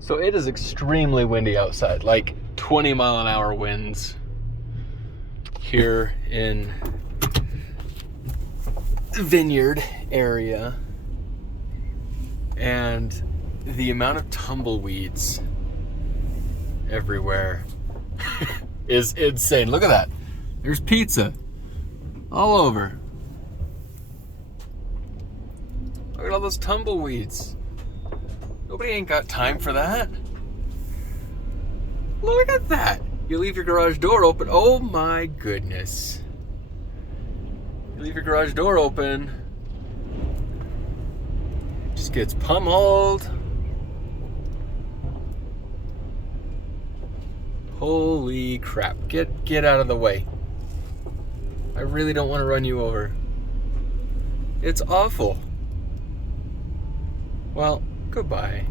So it is extremely windy outside, like 20-mile-an-hour winds here in Vineyard area. And the amount of tumbleweeds everywhere is insane. Look at that. There's pizza all over. Look at all those tumbleweeds. Nobody ain't got time for that. Look at that. You leave your garage door open. Oh my goodness. You leave your garage door open. Just gets pummeled. Holy crap. Get out of the way. I really don't want to run you over. It's awful. Well, goodbye.